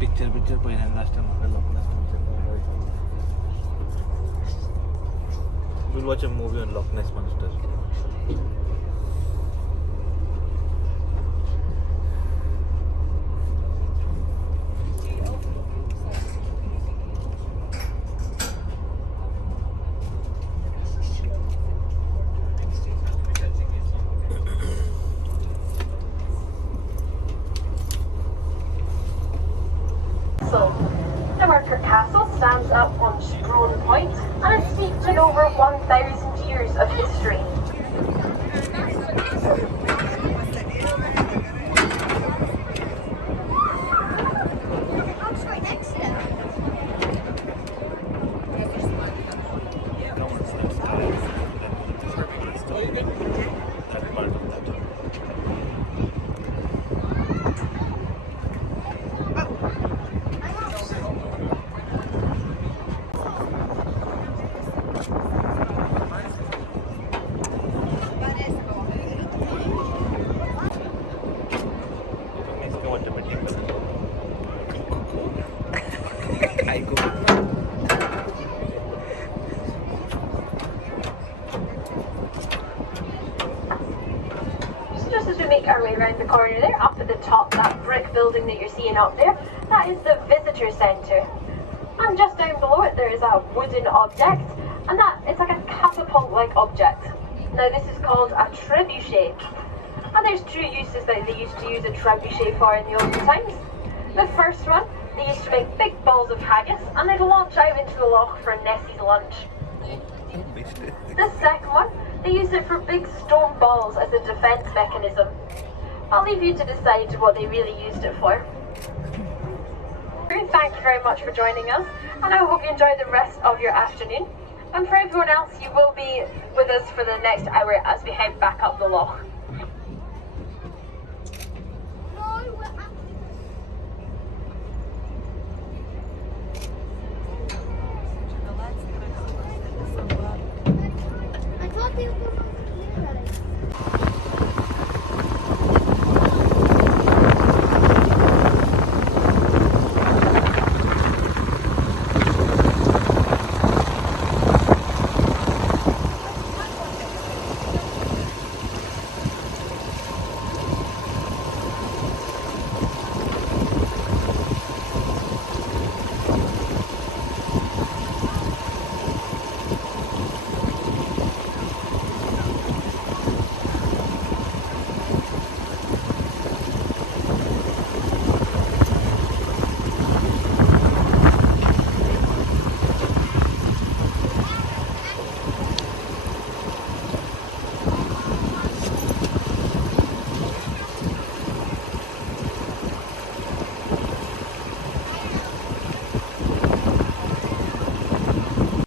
picture పోయినాను last time Loch Ness picture. We'll watch a movie on Loch Ness monster. The Marker Castle stands up on Trailin'P and is steeped in over 1,000 years of history. Just as we make our way around the corner there, up at the top, that brick building that you're seeing up there, that is the visitor centre. And just down below it there is a wooden object, and that it's like a catapult-like object. Now this is called a trebuchet, and there's two uses that they used to use a trebuchet for in the olden times. The first one, they used to make big balls of haggis, and they'd launch out into the loch for Nessie's lunch. The second one, they used it for big stone balls as a defence mechanism. I'll leave you to decide what they really used it for. Thank you very much for joining us, and I hope you enjoy the rest of your afternoon. And for everyone else, you will be with us for the next hour as we head back up the loch.